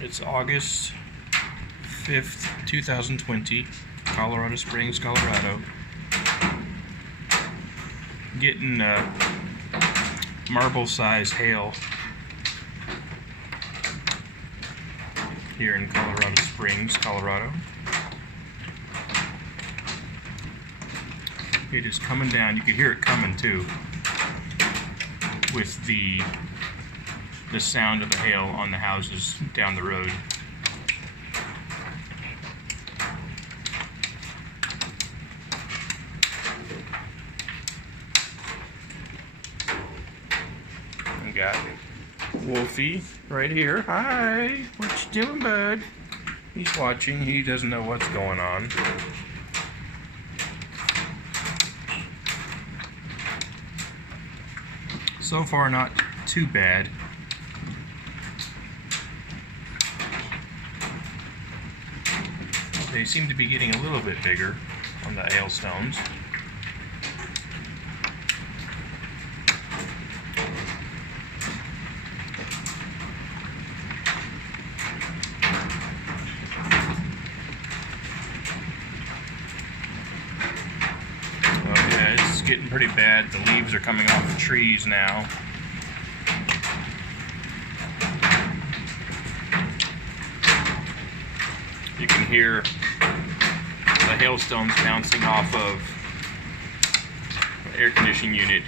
It's August 5th, 2020, Colorado Springs, Colorado. Getting marble-sized hail here in Colorado Springs, Colorado. It is coming down. You can hear it coming too, with the sound of the hail on the houses down the road. We got Wolfie right here. Hi, what you doing, bud? He's watching. He doesn't know what's going on. So far, not too bad. They seem to be getting a little bit bigger on the hailstones. Oh yeah, it's getting pretty bad. The leaves are coming off the trees now. You can hear the hailstones bouncing off of the air conditioning unit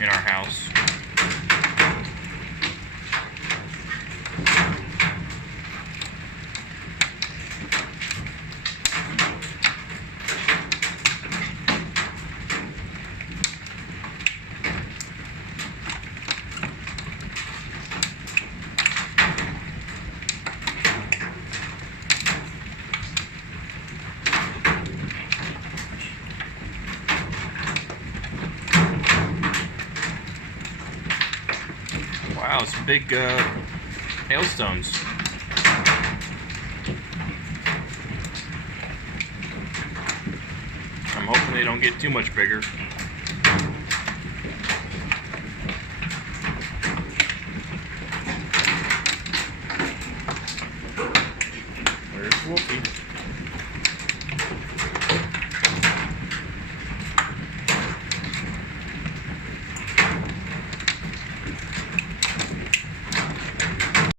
in our house. Wow, some big hailstones. I'm hoping they don't get too much bigger. There's Wolfie.